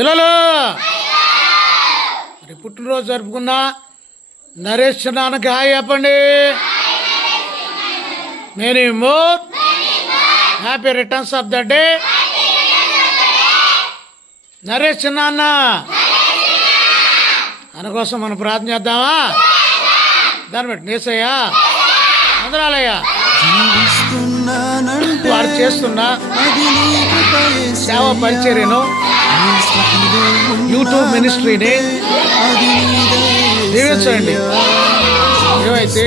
పిల్లలు మరి పుట్టినరోజు జరుపుకున్నా నరేష్ నాన్నకి హాయ్ చెప్పండి. Many more happy returns of the day. Naresh నాన్న దానికోసం మనం ప్రార్థన చేద్దామా? దాన్ని బట్టి నేసయ్యా వందనాలయ్యా వారు చేస్తున్నా సేవ పరిచర్యను యూట్యూబ్ మినిస్ట్రీని దీవించండి. ఏవైతే